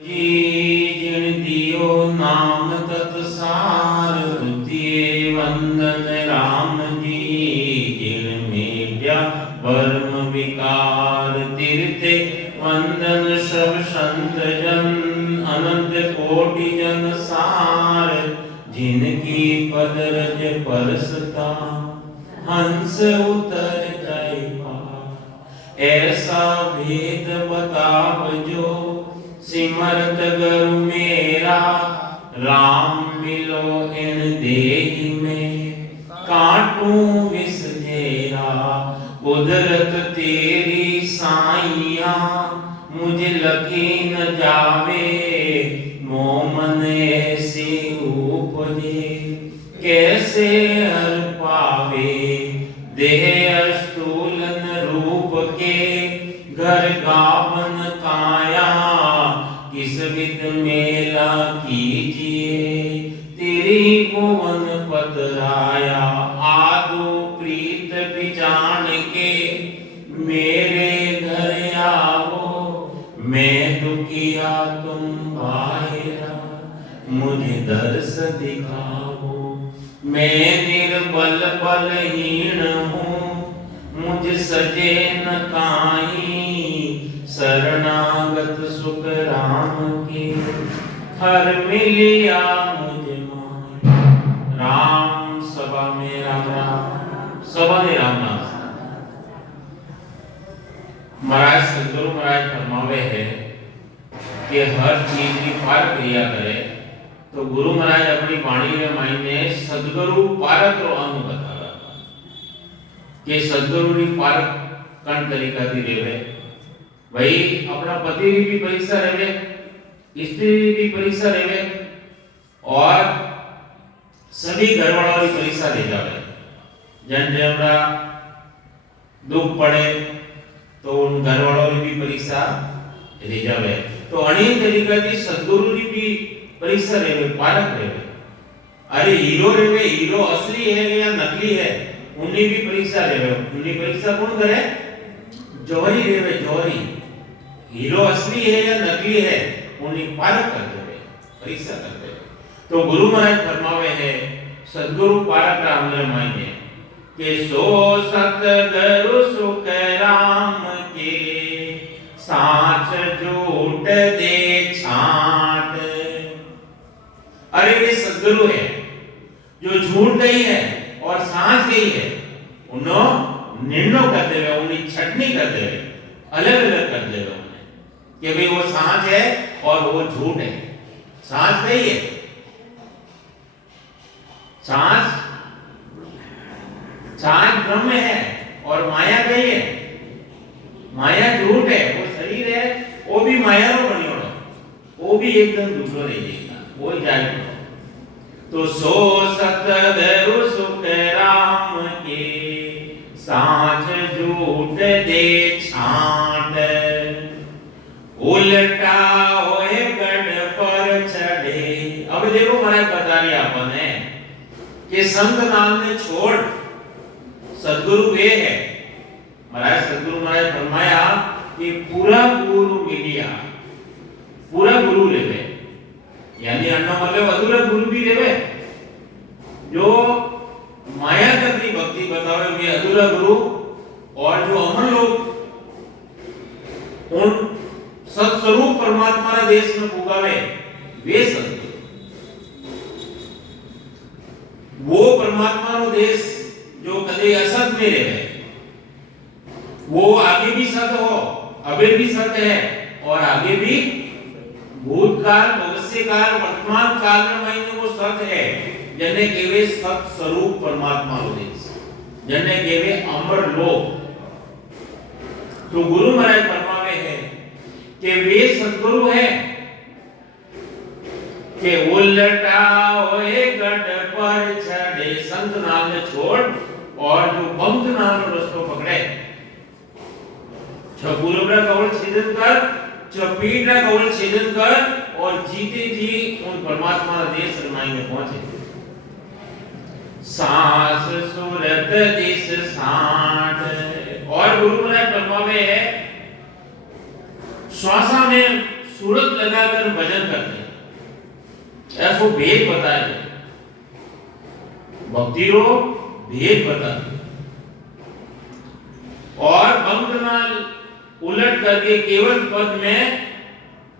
जिन दियो नाम तत्सार दिए वंदन राम जी जिन मेट्या वर्म विकार तीर्थे वंदन सब संत जन अनंत कोटि जन सार जिनकी पद रज परसता हंस उतर जाए पार ऐसा भेद बताव जो सिमरत गुरु मेरा राम मिलो इन देहि में काटूं विष जेरा कुदरत तेरी साइया मुझे लकी न जावे मोमन ऐसी उपजे कैसे हर पावे देह अस्तूलन रूप के घर गावन काया किस विद मेला कीजिए तेरी भुवन पतराया आदो प्रीत बिजान के मेरे घर आओ मैं दुखिया तुम बाहरा मुझे दर्श दिखाओ मैं निर्बल बलहीन हूँ मुझ सजे न काई शरणागत सुख राम के हर मिलिया मुझे माय राम सभा में राम राम सभा में राम नाम महाराज सदगुरु महाराज फरमावे है कि हर चीज की पार क्रिया करे तो गुरु महाराज अपनी वाणी में मायने सदगुरु पारक रो अंग बतावा कि सदगुरु री पारक कण तरीका थी रेवे भाई अपना पति री भी परीक्षा रेवे स्त्री री भी परीक्षा रेवे और सभी घरवालों की परीक्षा ले जावे जन जेवड़ा दुख पड़े तो उन घरवालों की भी परीक्षा ले जावे तो अनेक तरीका थी सदगुरु री भी परीक्षा रेवे पारक रेवे अरे हीरो रेवे हीरो असली है या नकली है उन्हीं भी परीक्षा रेवे उन्हीं परीक्षा कौन करे जौहरी रेवे जौहरी हीरो असली है या नकली है उन्हीं पारक कर देवे परीक्षा कर देवे तो गुरु महाराज फरमावे है सदगुरु पारक राम ने मायने कि सो सतगुरु सुख राम के साच झूठ दे छाट अरे वे सदगुरु है जो झूठ गई है और सांच गई है उन्होंने निर्णय कर देवे उन्हें छटनी कर देवे अलग अलग कर देवे उन्हें कि भाई वो सांच है और वो झूठ है सांच नहीं है सांच सांच ब्रह्म है और माया नहीं है माया झूठ है वो शरीर है वो भी माया रो बनी होगा वो भी एकदम दूसरा नहीं देगा वो जाएगा तो सो सतगुरु सुख राम के सांच झूठ दे छांट उल्टा होए गढ़ पर चढ़े अब देखो महाराज बता रही अपन है कि संत नाम ने छोड़ सदगुरु वे है महाराज सदगुरु महाराज फरमाया कि पूरा गुरु मिलिया पूरा गुरु लेवे यानी अन्ना मतलब अधूरा गुरु भी लेवे जो माया तक की भक्ति बतावे वे अधूरा गुरु और जो अमर लोग उन सत्स्वरूप परमात्मा रे देश में पुगावे वे सदगुरु वो परमात्मा रो देश जो कदे असत में रहे वो आगे भी सत हो अभी भी सत है और आगे भी भूतकाल भविष्यकाल वर्तमान काल में महीने वो सत है जने केवे सत स्वरूप परमात्मा रो देश जने केवे अमर लोक तो गुरु महाराज फरमावे है कि वे सदगुरु है कि उल्टा होए गढ़ पर चढ़े संत नाम ने छोड़ और जो पंथ नाम रस्तो पकड़े छपुरबरा कवल छेदन कर चपीटा कवल छेदन कर और जीते जी उन परमात्मा देश रमाई में पहुंचे सांस सूरत दिस साठ और गुरु महाराज फरमावे है श्वासा में सूरत लगाकर भजन करते हैं, ऐसो भेद बताए, भक्ति रो भेद बताते और बंकनाल उलट करके केवल पद में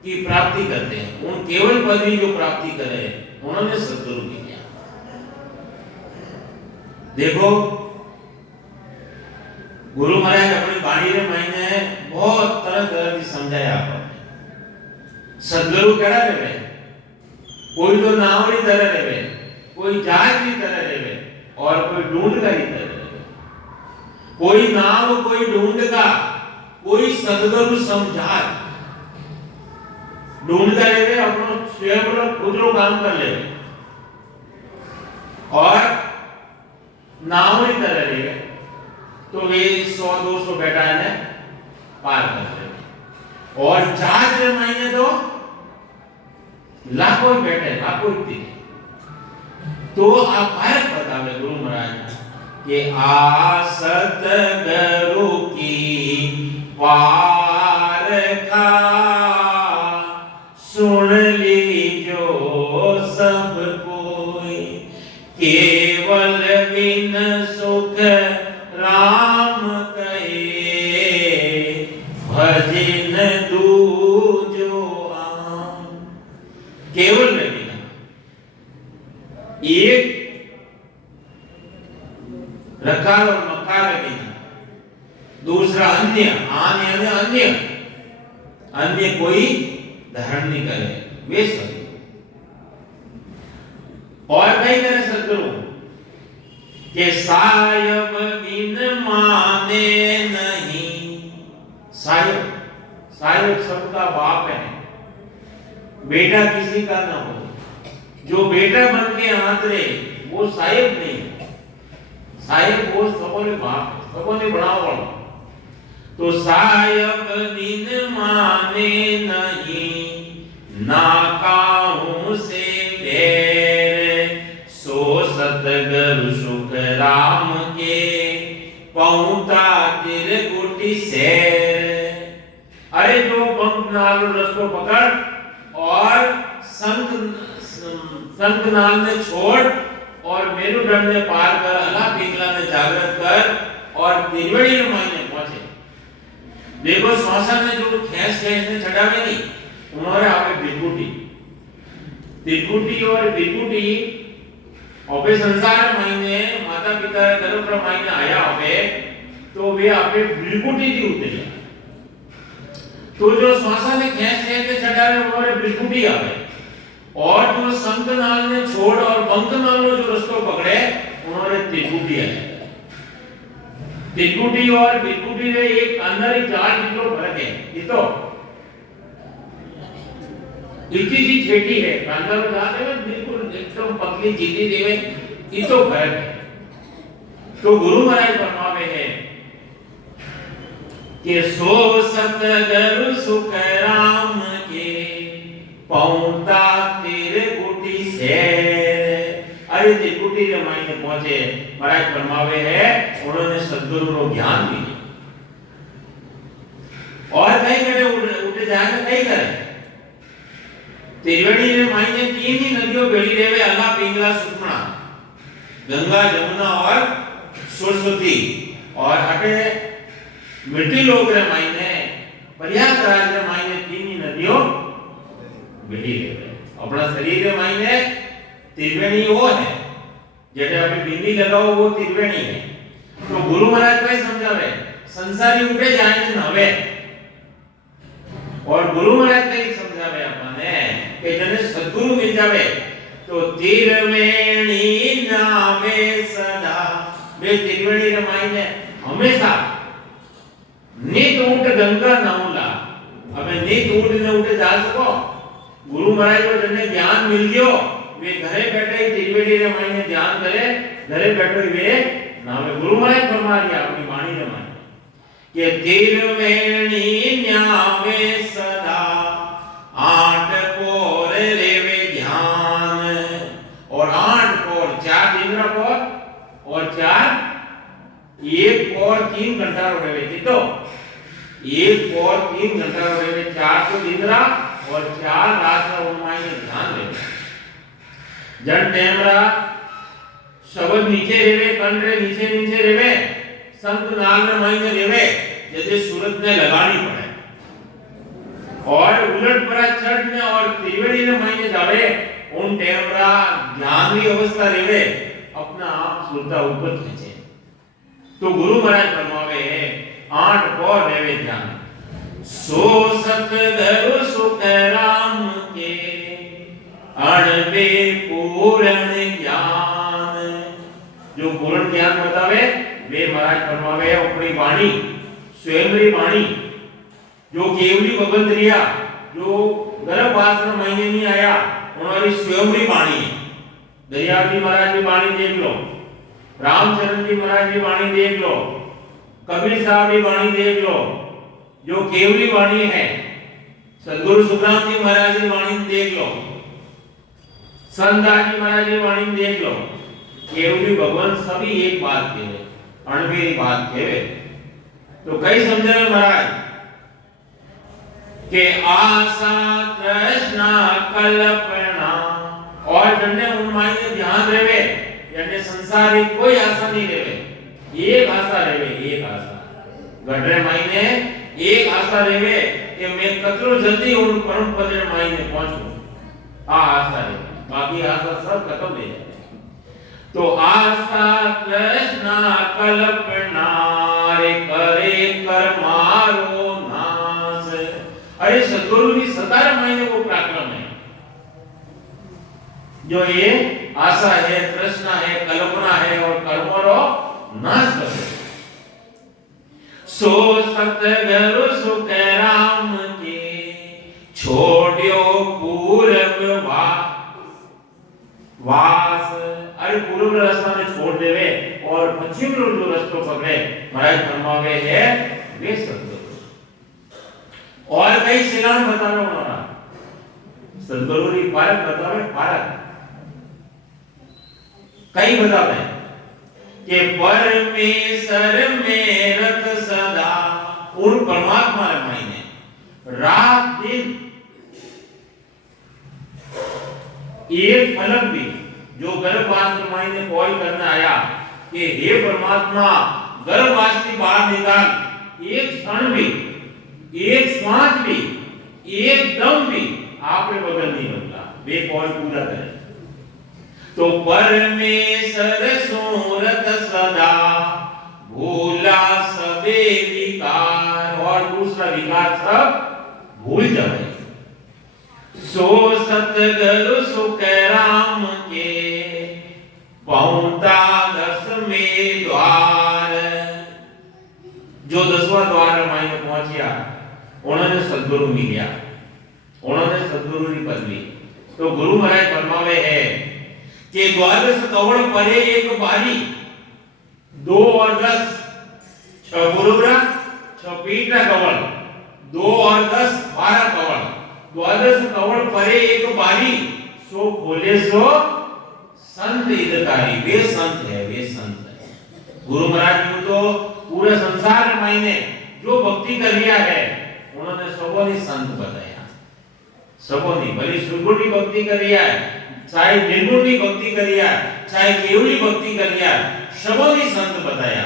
की प्राप्ति करते हैं। उन केवल पद की जो प्राप्ति करे उन्होंने सद्गुरु की किया। देखो गुरु महाराज अपनी बाणी रे महीने बहुत तरह तरह की समझाया आपने। सद्गुरु केड़ा रेवे, कोई तो नाव की तरह रेवे, कोई जहाज की तरह रेवे और कोई ढूंढ का की तरह रेवे। कोई नाव कोई ढूंढ का, कोई सद्गुरु समझाए। ढूंढ का रेवे अपनो स्वयं रो खुद रो काम कर ले और नाव की तरह रेवे तो वे 100-200 बेटा ने पार कर ले। और जहाज रे महीने तो लाखों बैठे, लाखों थी। तो आप भारत बतावे गुरु महाराज कि आ सतगुरु की पार का सुन लीजो सब कोई, केवल बिन सुख राम कहे, भजन दूजो आम। केवल में बिना एक रकार और मकार के बिना, दूसरा अन्य, आन यानी अन्य, अन्य कोई धारण नहीं करे, वे सद्गुरु। और कई करे सद्गुरु के सायब बिन माने नहीं। सायब, सायब सबका बाप है, बेटा किसी का ना हो। जो बेटा बन के हाथ रे वो साहिब नहीं, साहिब वो सबोने बाप है, सबोने बनाओ वाला। तो साहिब बिन माने नहीं, ना काहू से बैर, सो सतगुरु सुख राम के, पहुंचा तिरकुटी शहर। अरे जो बंकनाल रस्तो पकड़ और संतनाल ने छोड़ और मेरुदंड ने पार कर, अल्लाह पिंगला ने जागृत कर और तिरवड़ी मायने पहुंचे। देखो श्वासा ने जो खींच ने छड़ावे नहीं, उन्होंने आपे बिरकुटी, तिरकुटी और बिरकुटी और संसार मायने माता पिता गर्भ मायने आया होवे तो वे आपे बिरकुटी दी उतरी। तो जो श्वासा ने खींच के छड़ावे उन्होंने बिरकुटी आवे, और जो संतनाल ने छोड़ और बंकनाल ने जो रास्ता पकड़े उन्होंने त्रिकुटी है। त्रिकुटी और बिरकुटी में एक अंदर ही 4 किलो फर्क है। ये तो इतनी सी छेटी है, अंदर में जाते हैं बिल्कुल एकदम पतली जीती देवे, ये तो फर्क है। तो गुरु महाराज फरमावे हैं कि सो सतगुरु सुख राम के, पहुंचा तिरकुटी से। अरे तिरकुटी के मायने पहुंचे, महाराज फरमावे है उन्होंने सद्गुरु को ज्ञान दिया। और कहीं करे उठे जाके कहीं करे तिरवड़ी के मायने 3 ही नदियों बेड़ी रेवे, अल्लाह पिंगला सुखना, गंगा जमुना और सरस्वती। और हटे मिट्टी लोग रे मायने प्रयागराज रे मायने 3 ही नदियों बेड़ी रेवे। अपना शरीर रे मायने त्रिवेणी वो है, जेटे अभी बिंदी लगाओ वो त्रिवेणी है। तो गुरु महाराज भाई समझावे संसारी उठे जाए नवे, और गुरु महाराज कई समझावे अपने कि जने सद्गुरु मिल जावे तो त्रिवेणी नावे सदा। वे त्रिवेणी रे मायने हमेशा नित उठ गंगा नाउला। अबे नित उठ ने उठे जा सको, गुरु महाराज को जने ज्ञान मिल गयो, वे घरे बैठे ही त्रिवेणी रे मायने ध्यान करे, घरे बैठे वे नावे। गुरु महाराज फरमा दिया अपनी वाणी रे मायने कि त्रिवेणी न्यावे सदा, 8 कोर लेवे ध्यान। और 8 कोर 4 दिन कोर और 4 1 कोर 3 घंटा रेवे। तो 1 कोर 3 घंटा रेवे, 4 तो दिन और 4 रास्ता उनमाई ने ध्यान दे जन टेमरा शब्द नीचे रेवे कंडरे नीचे नीचे रेवे संत नाल में मायने रेवे जैसे सूरत ने लगानी पड़े और उलट पड़ा चढ़ में और त्रिवेणी में मायने जावे उन टेमरा ध्यान की अवस्था रेवे अपना आप सुरता ऊपर खींचे तो गुरु महाराज फरमावे 8 पौर रेवे ध्यान सो सतगुरु सुख राम के अणबे पूर्ण ज्ञान जो पूर्ण ज्ञान बतावे वे महाराज फरमावे अपनी वाणी स्वयंरी वाणी जो केवली बबंदरिया जो गर्भवास में महीने नहीं आया उन्होंने स्वयंरी वाणी है दरियावी महाराज की वाणी देख लो रामचंद्र जी महाराज की वाणी देख लो कबीर साहब की वाणी देख लो जो केवली वाणी है सदगुरु सुखराम जी महाराज की वाणी देख लो संतदास जी महाराज की वाणी देख लो केवली भगवान सभी एक बात कहे अणबेरी बात कहे तो कई समझे महाराज के आशा तृष्णा कल्पना और जन्ने उनमाई ने ध्यान रेवे यानी संसारी कोई आशा नहीं रेवे एक आशा रेवे एक आशा गढ़रे माई ने एक आशा रेवे कि मैं कतरो जल्दी उन परम पद माई ने पहुंचूं आ आशा है बाकी आशा सब खत्म हो जाए तो आशा तृष्णा कल्पना रे करे कर मारो नाश अरे सद्गुरु की 17 महीने वो पराक्रम है जो ये आशा है तृष्णा है कल्पना है और कर्मों रो नाश करे सो सतगुरु सुख राम के छोड़ियो पूरब वास अरे पूर्व रास्ता में छोड़ देवे और पश्चिम जो रास्ता पकड़े महाराज फरमावे है वे सतगुरु और कई सिलान बतावे उन्होंने सतगुरु की पारक बतावे पारक कई बतावे कि परमेश्वर में रत सदा और परमात्मा मायने रात दिन एक फलक भी जो गर्भवास मायने कॉल करना आया कि हे परमात्मा गर्भवास की बाहर निकाल एक क्षण भी एक श्वास भी एक दम भी आपके बगल नहीं बनता वे कॉल पूरा करें तो परमेश्वर सूरत सदा भूला सबे विकार और दूसरा विकार सब भूल जाए सो सतगुरु सुख राम के पहुंचा 10वें द्वार जो 10वां द्वार मायने पहुंचिया उन्होंने सद्गुरु मिलिया उन्होंने सद्गुरु की पदवी तो गुरु महाराज फरमावे है कि द्वादश कवड़ परे एक बारी 2 और 10 6 गुरुग्रा 6 पीठ का कवड़ 2 और 10 12 कवड़ द्वादश कवड़ परे एक बारी सो खोले सो संत हितकारी वे संत है गुरु महाराज को तो पूरे संसार मायने जो भक्ति कर लिया है उन्होंने सबों ने संत बताया सबों ने भली सुगुण की भक्ति कर लिया है चाहे निर्गुण की भक्ति कर लिया चाहे केवली भक्ति कर लिया सबों ने संत बताया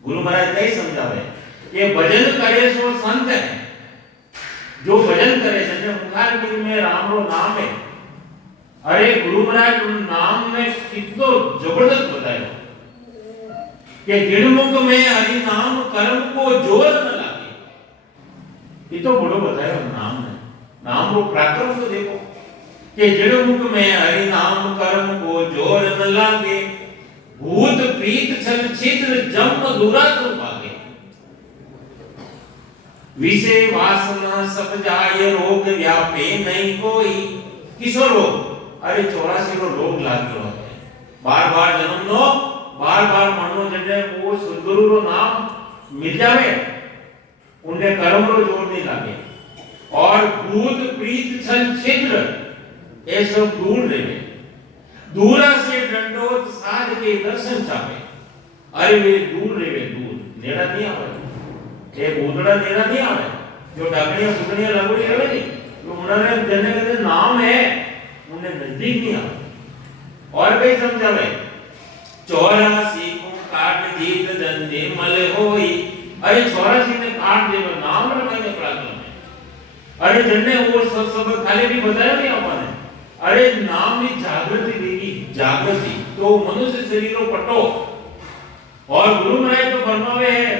गुरु महाराज कई समझावे ये भजन करे सो संत है जो भजन करे जैसे मुखार गिर में राम रो नाम है अरे गुरु महाराज उन नाम में कितना जबरदस्त बताया कि जिनमुख में हरि नाम कर्म को जोर न लागे ये तो बड़ो बताया नाम है नाम रो पराक्रम तो देखो कि जिनमुख में हरि नाम कर्म को जोर न लागे भूत प्रीत छल छिद्र जम दूरा तो भागे विषय वासना सब जाय रोग व्यापे नहीं कोई किसो रोग अरे 84 रो रोग लाग गयो है बार-बार जन्म नो बार-बार मनो जने वो सद्गुरु रो नाम मिल जावे उनके कर्म रो जोर नहीं लागे और भूत प्रीत छल छिद्र ये सब दूर रहे दूरा से दंडोत साध के दर्शन चाहे अरे वे दूर रहे दूर नेड़ा नहीं आवे ये भूतड़ा नेड़ा नहीं आवे जो डागड़ियां फुकड़ियां लगड़ी रहे नहीं तो उन्होंने जने के नाम है उन्हें नजदीक नहीं आवे और कई समझावे 84 को काट जीत दंडे मले होई अरे 84 ने काट देव नाम रे मैंने प्रार्थना है अरे जने वो सब खाली भी बताया नहीं आपने अरे नाम की जागृति देगी जागृति तो मनुष्य शरीरों पटो और गुरु महाराज तो फरमावे है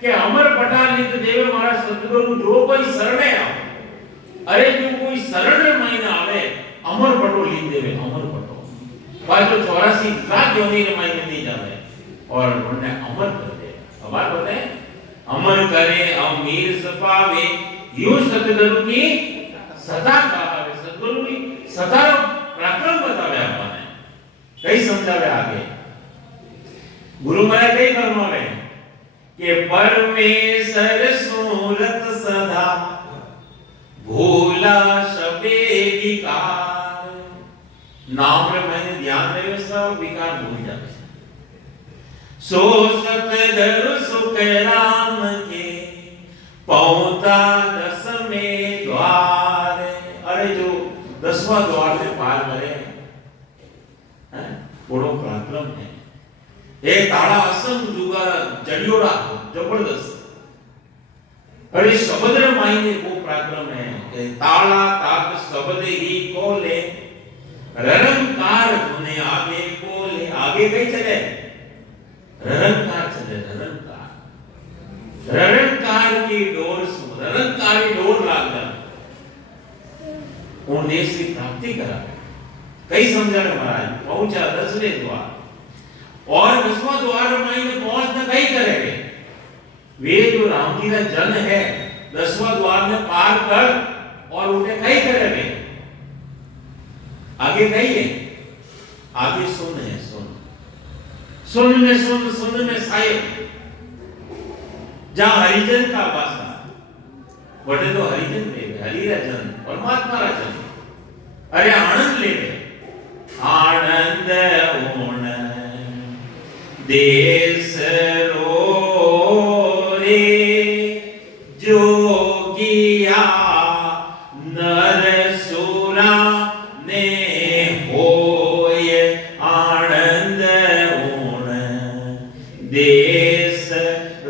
कि अमर पटा लिख देवे महाराज सतगुरु जो कोई शरणे आवे अरे जो कोई शरण महीना आवे अमर पटो लिख देवे अमर पटो बात तो 84 लाख योनि रे महीने नहीं जावे और उन्होंने अमर कर दे अब बात बताए अमर करे अमीर सपावे यो सतगुरु की सदा कहावे सतगुरु की सदा पराक्रम बतावे आपने कई समझावे आगे गुरु महाराज कई फरमावे कि परमेश्वर सूरत सदा भूला सबे विकार नाम रे मैंने ध्यान देवे सब विकार भूल जावे सो सतगुरु सुख राम के पहुंचा दसवें द्वार अरे जो 10वां द्वार से पार करे हैं बड़ो पराक्रम है एक ताड़ा असंग जुगारा जड़ियोड़ा जबरदस्त अरे शब्द रे मायने वो पराक्रम है कि ताड़ा ताक शब्द ही कोले ररंकार धुने आगे कोले आगे कहीं चले ररंकार चले ररंकार की डोर सु ररंकार की डोर लागना उन देश की प्राप्ति करा कई समझा महाराज पहुंचा 10वें द्वार और 10वां द्वार में पहुंचना कहीं करेंगे वे जो राम जी का जन है 10वां द्वार में पार कर और उन्हें कहीं करेंगे आगे कहीं है आगे सुन है सुन में साहिब जहां हरिजन का वासा बटे तो हरिजन ले हरिजन परमात्मा राजन अरे आनंद ले आनंद ओण देश रो रे जोगिया नर सुरा ने होय आनंद ओण देश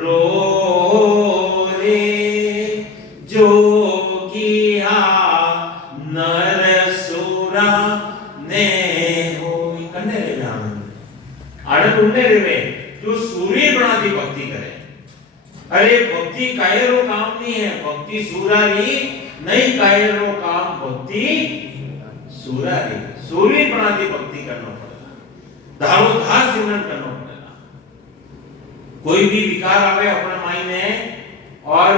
रो रे जोगिया नर सुरा ने होय कने रे आनंद आनंद उन्हें रे जो सूर्य बनाती भक्ति करे अरे भक्ति कायरो काम नहीं है भक्ति सूरारी नहीं कायरो काम भक्ति सूरारी सूर्य बनाती भक्ति करना पड़ेगा धारो धार सिमरन करना पड़ेगा कोई भी विकार आवे अपने मायने और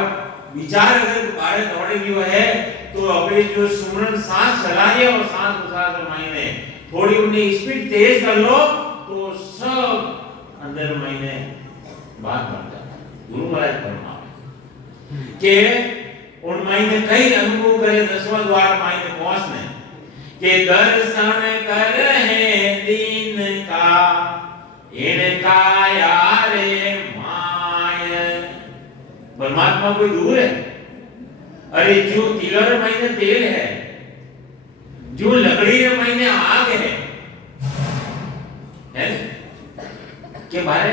विचार अगर बारे दौड़े भी है तो अपने जो सुमरन सांस चलाइए और सांस उसार मायने थोड़ी उन्हें स्पीड तेज कर लो तो सब अंदर मायने बात बढ़ जाता गुरु महाराज फरमावे के उन मायने कई अनुभव करे 10वां द्वार मायने पहुंचने के दर्शन कर है दीन का इनका यारे माय परमात्मा कोई दूर है अरे जो तिलर मायने तेल है जो लकड़ी रे मायने आग है के बारे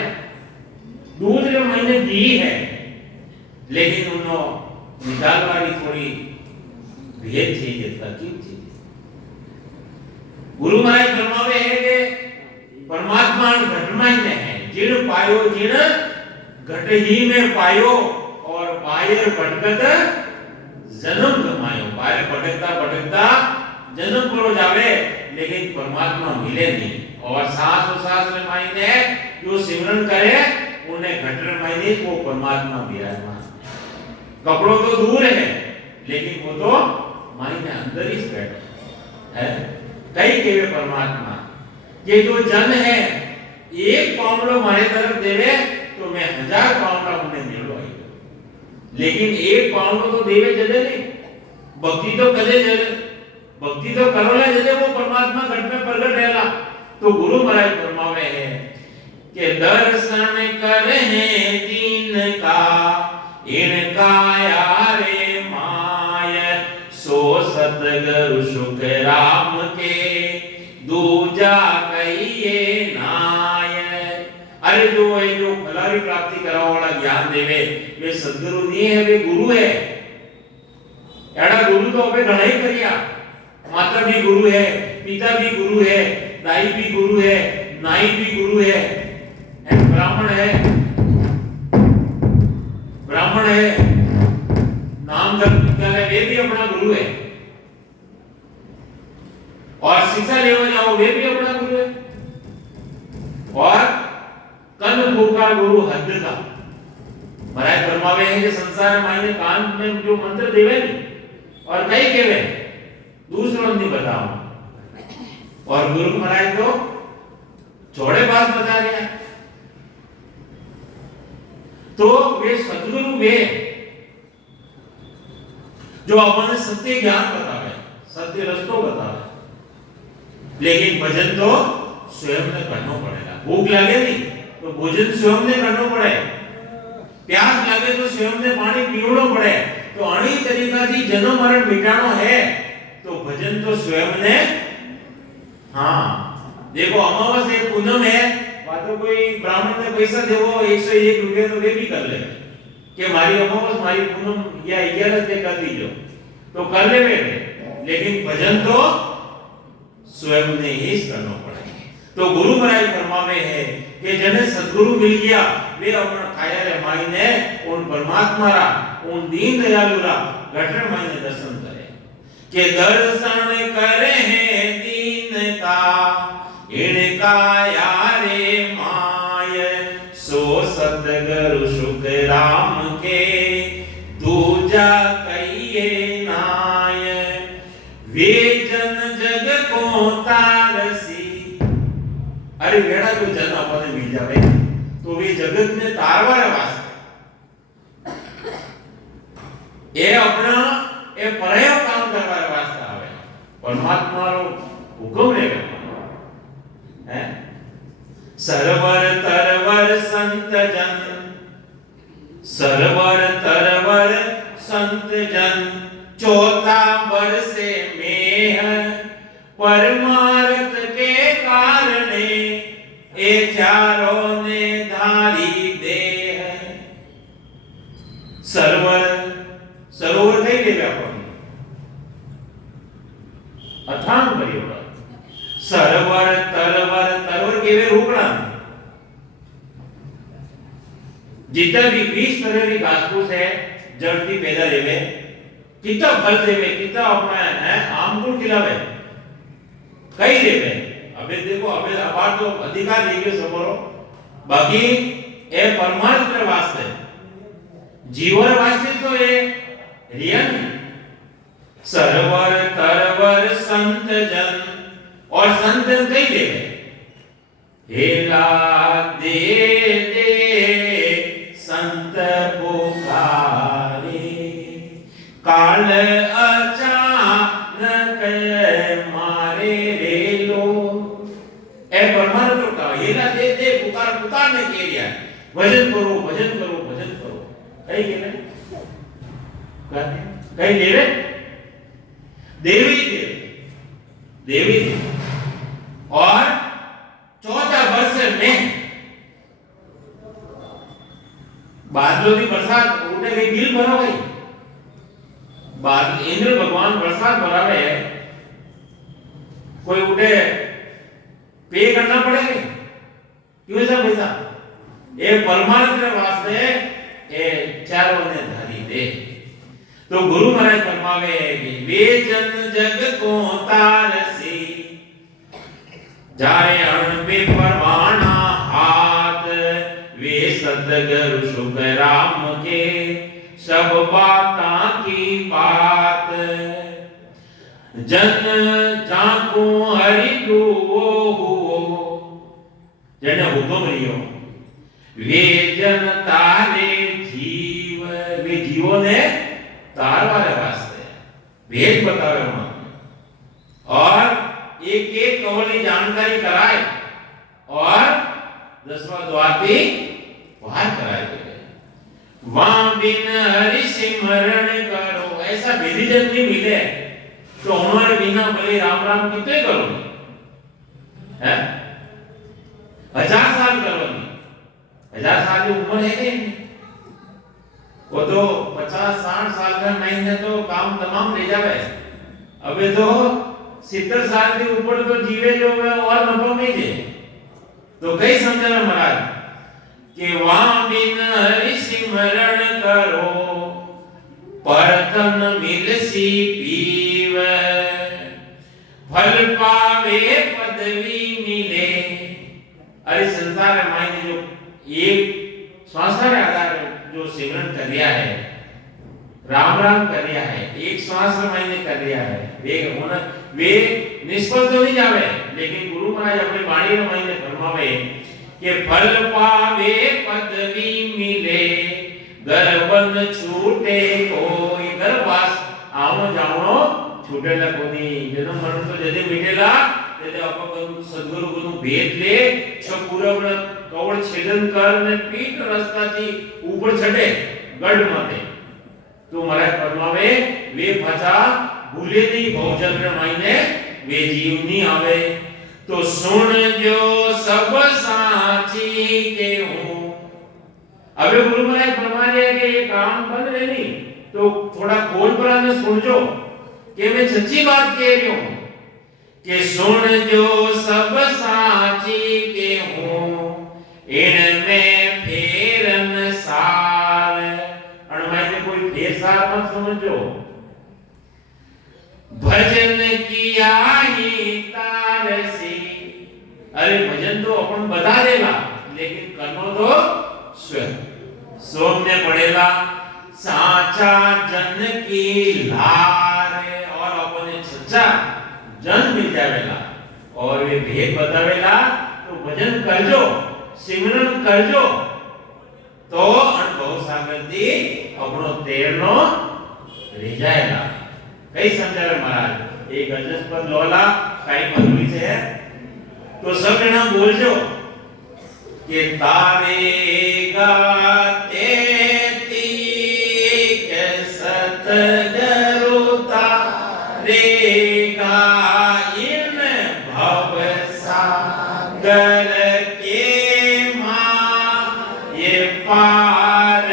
दूध रे मायने घी है लेकिन उन्हों निकाल वाली थोड़ी भेद चाहिए तरकीब चाहिए गुरु महाराज फरमावे है कि परमात्मा घटमा ही है जिन पायो जिन घट ही में पायो और पायर भटकत जन्म गमायो पायर भटकता जन्म पड़ो जावे लेकिन परमात्मा मिले नहीं और सांस में मायने जो सिमरन करे उन्हें घटन मायने को परमात्मा विराजमान कपड़ों तो दूर है लेकिन वो तो मायने अंदर ही बैठा है कई केवे परमात्मा ये जो जन है एक पावलो मारे तरफ देवे तो मैं 1000 पावला उन्हें मिलो आई लेकिन एक पावलो तो देवे जदे नहीं भक्ति तो कदे जदे भक्ति तो करोला जदे वो परमात्मा घट में प्रकट रहेला तो गुरु महाराज फरमावे है कि दर्शन करे दीन का इनका यारे माय सो सतगुरु सुख राम के दूजा कहिए नाय। अरे जो फलारी प्राप्ति करावा वाला ज्ञान देवे वे सदगुरु नहीं है, वे गुरु है। एड़ा गुरु तो अबे घणा ही करिया, माता भी गुरु है, पिता भी गुरु है, दाई भी गुरु है, नाई भी गुरु है, ब्राह्मण है, ब्राह्मण है, नाम धर्म विद्यालय वे भी अपना गुरु है, और शिक्षा लेने जाओ वे भी अपना गुरु है, और कन भूखा गुरु हद का महाराज फरमावे है कि संसार मायने कान में जो मंत्र देवे और कई केवे दूसरों ने बताओ, और गुरु महाराज तो छोड़े बात बता रहे हैं। तो वे सतगुरु वे जो अपन सत्य ज्ञान बतावे, सत्य रस्तो बतावे, लेकिन भजन तो स्वयं ने करना पड़ेगा। भूख लगे नहीं तो भोजन स्वयं ने करना पड़े, प्यास लगे तो स्वयं ने पानी पीवड़ो पड़े। तो अणी तरीका थी जन्म मरण मिटानो है तो भजन तो स्वयं ने। हाँ देखो अमावस है, पूनम है, तो कोई ब्राह्मण ने पैसा देवो 101 रुपये तो वे भी कर ले कि मारी अमावस मारी पूनम या 11 ते कर दीजो तो कर ले वे, लेकिन भजन तो स्वयं ने ही करना पड़े। तो गुरु महाराज फरमावे है कि जने सद्गुरु मिल गया वे अपना काया रे मायने उन परमात्मा रा उन दीन दयालु रा घटन मायने दर्शन करे के दर्शन करे हैं दीन का इनका यारे माय सो सतगुरु सुख राम के दूजा कहिए नाय। वे जन जग को तारसी, अरे वेड़ा जो जन अपने मिल जावे तो वे जगत ने तारवार वास्ते ये अपना ये परयो काम करवार वास्ते आवे, परमात्मा रो हुक्म रहेगा है। सरवर तरवर संत जन, सरवर तरवर संत जन चौथा बरसे मेह परमार्थ के कारणे ए चारों ने धारी देह। सरवर सरोवर થઈ ગઈ આપણને અથાણ કર્યો सरवर तरवर तरवर केवे रोकड़ा जितना भी 20 तरह की घास फूस है जड़ती पैदा देवे, कितना फल देवे, कितना अपना है आमकुल खिलावे, कई देवे। अबे देखो अबे अबार तो अधिकार लेके सबरो, बाकी ए परमात्मा वास्ते जीवन वास्ते तो ये रियल। सरवर तरवर संत जन, और संत जन कई देवे हेला दे दे संत पुकारे काल अचानक मारे रे लो। ए परमात्मा का हेला दे दे पुकार पुकार ने कह दिया भजन करो भजन करो भजन करो, कई के कई देवे देवी देवी देवी देवी। और चौथा वर्ष में बादलों की बरसात उठे गई, बिल भरा गई, बाद इंद्र भगवान बरसात भरावे, कोई उठे पे करना पड़ेगा क्यों सा पैसा ये परमात्मा वास्ते ये चारों ने धारी दे। तो गुरु महाराज फरमावे कि वे जन जग को तारसी जाए अण पे परवाना हाथ वे सतगुरु सुख राम के सब बाता की बात जन जाको हरि दुओ जने हुक्म लियो वे जन तारे जीव, वे जीवों ने तारवारे वास्ते भेद बतावे और एक एक कवली जानकारी कराए और 10वां द्वारती पार कराए। वहां बिन हरि सिमरण करो, ऐसा विधिजन नहीं मिले तो हमारे बिना भले राम राम कितने करोगे है 1000 साल करोगे 1000 साल की उम्र है नहीं वो तो 50-60 साल का महीने तो काम तमाम ले जावे अबे तो 70 साल के ऊपर तो जीवे जो है और नफो में जे तो कई समझना महाराज कि वहां बिन हरि सिमरण करो परतन मिलसी पीवे फल पावे पदवी मिले अरे संसार में जो एक श्वास रे आधार जो सिमरन कर रिया है राम राम कर रिया है एक श्वास में कर रिया है वे निष्फल तो नहीं जावे लेकिन गुरु महाराज अपनी वाणी में महीने फरमावे कि फल पावे पदवी मिले गर्भन छूटे कोई गर्भवास आवो जावो छूटेला कोनी जन्म मरण तो जदे मिटेला जदे अपन सद्गुरु गुरु भेद ले छ पूरा कवड़ छेदन कर ने पीठ रास्ता थी ऊपर चढ़े गढ़ माथे तो महाराज फरमावे वे पाछा भूले नहीं बहुजन रे मायने वे जीव नहीं आवे तो सुन जो सब साची के हूं अबे गुरु महाराज फरमा रहे हैं कि ये काम बंद रहे नहीं तो थोड़ा खोल पर आने सुन जो कि मैं सच्ची बात कह रही हूं कि सुन जो सब साची के हूं इनमें फेरन सार अणमाई कोई फेर सार मत समझो भजन किया ही तारसी अरे भजन तो अपन बता देगा लेकिन करनो तो स्वयं सोमने पड़ेगा साचा जन की लार और अपने सच्चा जन मिल जावेगा और वे भेद बतावेगा तो भजन करजो सिमरन करजो तो अनुभव सागर दी अपनो तेरनो रह जाएगा कई समझावे महाराज एक गजस पर लोला कई मधुरी से है तो सब जना बोलजो कि तारे गाते तीक सतगुरु तारे गा इन भव सागर के मां ये पार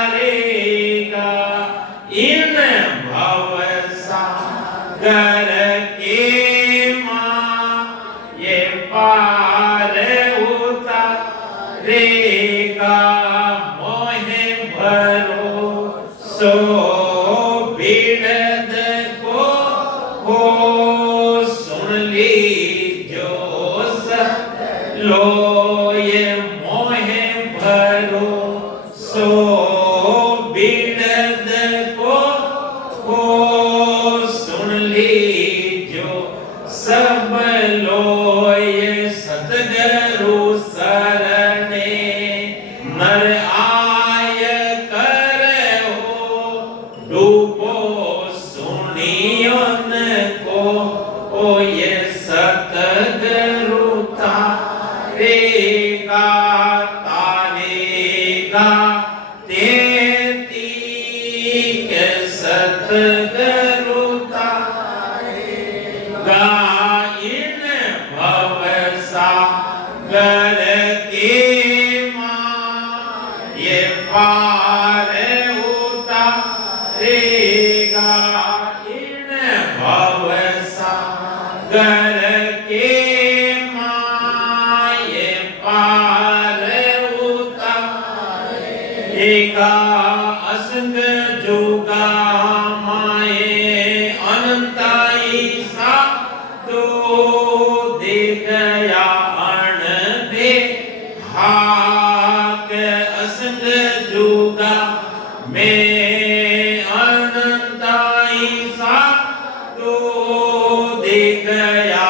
उतारेगा इन भव सागर के मां ये पार उतारेगा मोहे भरोसो बिरद को हो सुन लीजो सब लो ये मोहे भरोसो बिरद को हो सुन लीजो सब लो ये सतगुरु सरणे नर आय कर हो डूबो सुनियो न को ओ ये सतगुरु तारेगा तारेगा तेती के सतगुरु तारेगा इन भव सागर के मां ये पार उतारेगा इन भव सागर के मां ये पार उतारेगा असंग जोगा माए अनंताई सा तो दे गया अण दे हाक असंग जोगा में अनंताई सा तो दे गया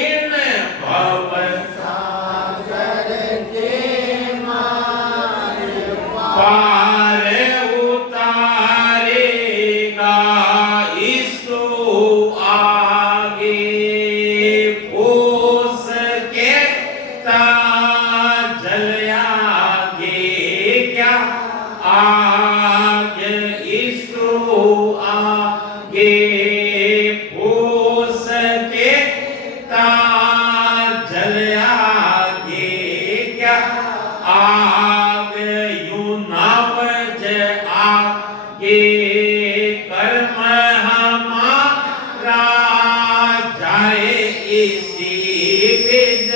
इन भव सागर के मारे पार उतारेगा इसको आगे फूस के जल आगे क्या आगे इसको आगे फूस के जल आगे क्या आग यूं नाव आगे कर्म हमारा जाए इसी विद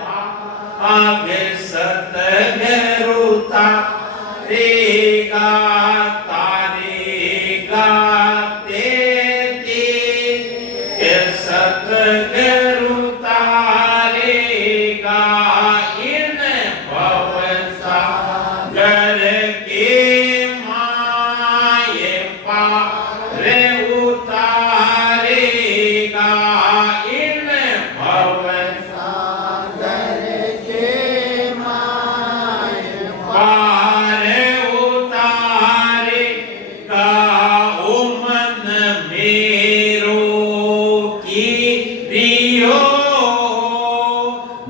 भाग सतगुरु तारेगा तारेगा तेरी के सतगुरु तारेगा इन भव सागर के माये पार उतारेगा इन भव सागर के मारे पार उतारेगा ओ मन मेरो की रियो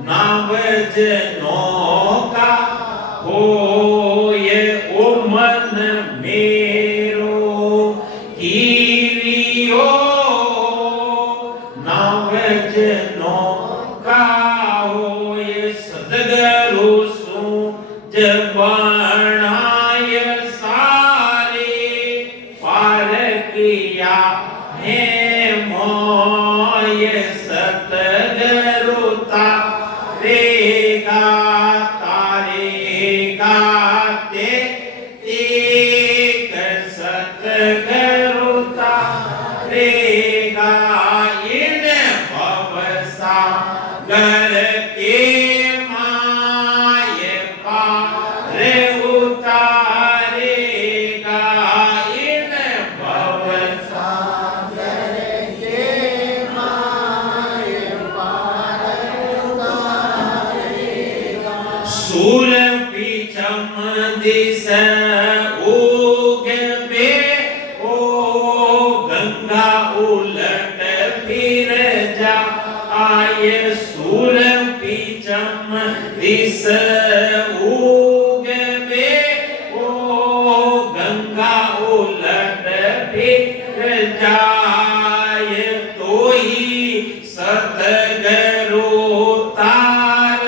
नाव जनों का हो ये ओ मन मेरो की रियो नाव जनों का हो ये सतगुरु सु जबानाय सारे पार किया है मोय सतगुरु तारेगा तारेगा तेक सतगुरु तारेगा इन भव सागर के माये पार उतारेगा इन भव सागर के मारे पार उतारेगा सूर पीछम दिस उगबे ओ गंगा उलट फिर जा आए सूर पीछम दिस उगबे ओ गंगा उलट फिर जाए तो ही सतगुरु तार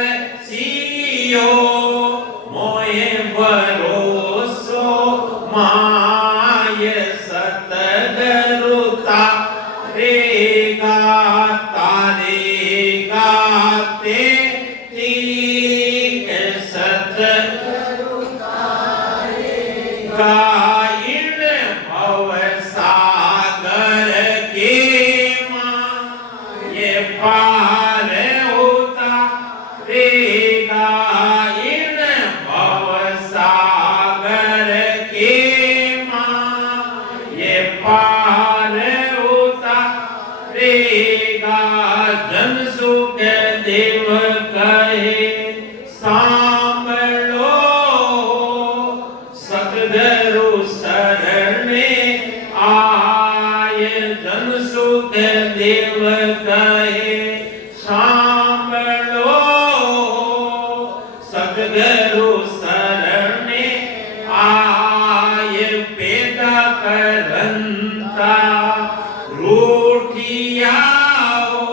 सियो मोये भरोसो माय सतगुरु तारेगा तारेगा तेरी के सतगुरु तारेगा इन भव सागर के माये पार उतारेगा इन भव सागर के माये पार उतारेगा जन सुख देव कहे सांभलो सतगुरु शरणे आए जन सुख देव कहे सांभलो सतगुरु शरणे आए पेदा करंता रूठियाओ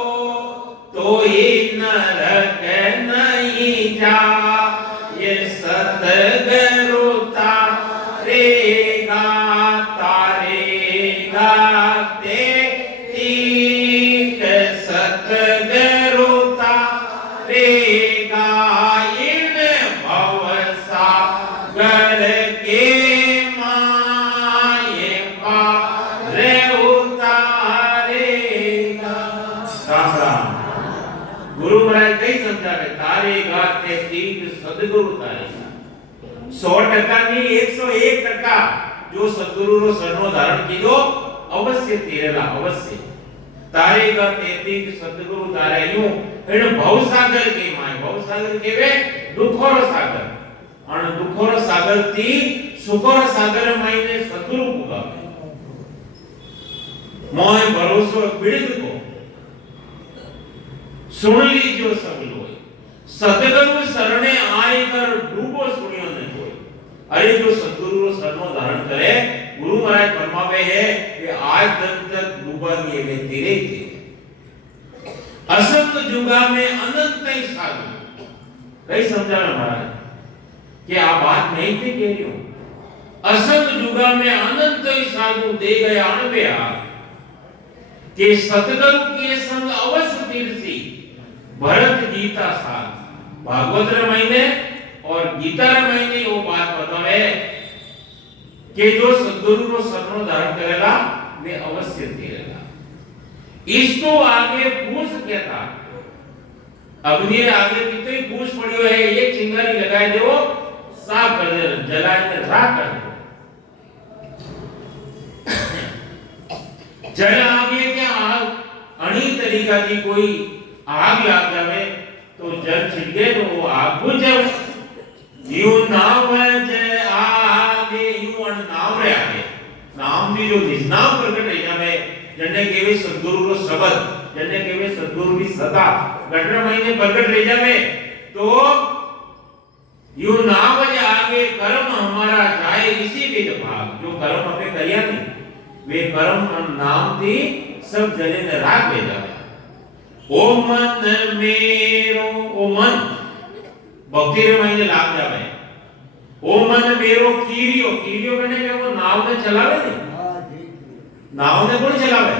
तो ही नरक नहीं जा ये सतगुरु तारेगा तारेगा तेरी के सतगुरु तारेगा इन भव सागर के माये पार उतारेगा। राम राम। गुरु महाराज कई समझावे तारेगा ते तीर सदगुरु तारेगा 100% नहीं 101% जो सदगुरु रो शरणो धारण कीधो अवश्य तेरेला अवश्य तारेगा तेती कि सतगुरु तारे यूं इन भवसागर के माय भवसागर केवे दुखोरो सागर अन दुखोरो सागर थी सुखोरो सागर मायने सतगुरु पुगावे मोय भरोसो पीड़ित को सुन लीजो सब लोग सतगुरु शरणे आए कर डूबो सुनियो न कोई। अरे जो सतगुरु शरणो धारण करे गुरु महाराज फरमावे है कि आज तक डूबा नहीं है तेरे के असंत जुगा में अनंत ही साधु कई समझा महाराज कि आप बात नहीं थी कह रही हो असंत जुगा में अनंत ही साधु दे गया अणबे कि सतगुरु के संग अवश्य तीरसी भरत गीता साथ भागवत रामायण और गीता रामायण वो बात बतावे कि जो सद्गुरु नो शरणो धारण करेगा वे अवश्य तीरेगा। इसको आगे पूछ कहता अग्नि आगे कितनी पूछ पड़ियो है एक चिंगारी लगाए दो साफ कर दे जलाए ने राख कर दे जल आगे क्या आग अणी तरीका की कोई आग लग जावे तो जल छिड़के तो वो आग बुझ जाए यू नाम है जे आगे यू अन नाम रे आगे नाम भी जो निजनाम प्रकट है जावे जने केवे सद्गुरु रो शब्द जने केवे सद्गुरु की सदा घटना महीने प्रकट रह जावे तो यू नाम जे आगे कर्म हमारा जाए इसी विध भाग जो कर्म अपने करिया नहीं वे कर्म नाम थी सब जने ने राख ले जावे ओ मन मेरो ओ मन भक्ति रे महीने लाग जावे ओ मन मेरो कीरियो कीरियो कने के वो नाव ने चलावे नहीं नाव ने कौन चलावे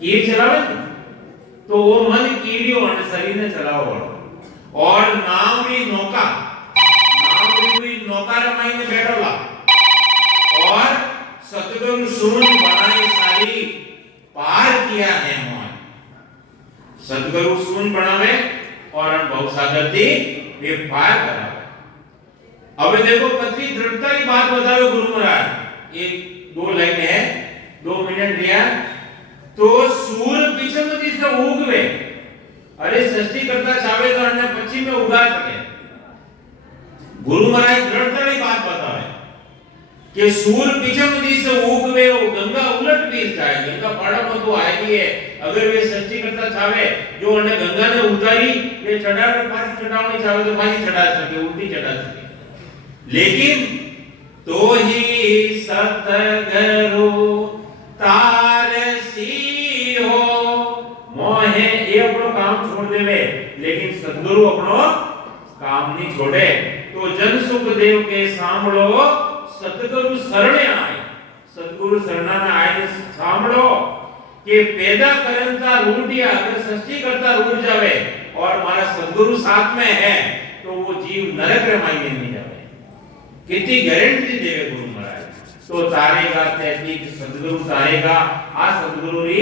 कीर चलावे तो वो मन कीरियो और शरीर ने चलावे और नाम भी नौका रे महीने बैठोला और सतगुरु सूरज बनाई सारी पार किया है मोह सतगुरु सूरज बनावे और अनुभव सागर थी वे पार करावे। अब देखो कतरी दृढ़ता की बात बतावे गुरु महाराज एक दो लाइन है 2 मिनट दिया तो सूर्य पश्चिम दिशा उगवे अरे सृष्टि करता चाहे तो अन्य पश्चिम में उगा सके गुरु महाराज दृढ़ता की बात बतावे कि सूर्य पश्चिम दिशा उगवे वो गंगा उलट भी जाए गंगा पाड़ा में तो आएगी है अगर वे सृष्टि करता चाहे जो अन्य गंगा ने उतारी वे चढ़ा में पास चढ़ावनी चाहे तो पानी चढ़ा सके उल्टी चढ़ा सके लेकिन तो ही सतगुरु तारसी हो मोहे ये अपनो काम छोड़ देवे लेकिन सतगुरु अपनो काम नहीं छोड़े तो जन सुख देव के सांभळो सतगुरु शरणे आए सतगुरु शरणा में आए ने सांभळो कि पैदा करता रूठिया अगर सृष्टि करता रूठ जावे और हमारा सतगुरु साथ में है तो वो जीव नरक रे मायने नहीं जावे कितनी गारंटी देवे गुरु महाराज तो तारेगा तेती सतगुरु तारेगा आ सतगुरु री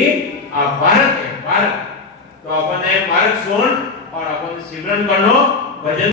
आ भारत है भारत तो अपन ने भारत सोन और अपन सिमरन करनो भजन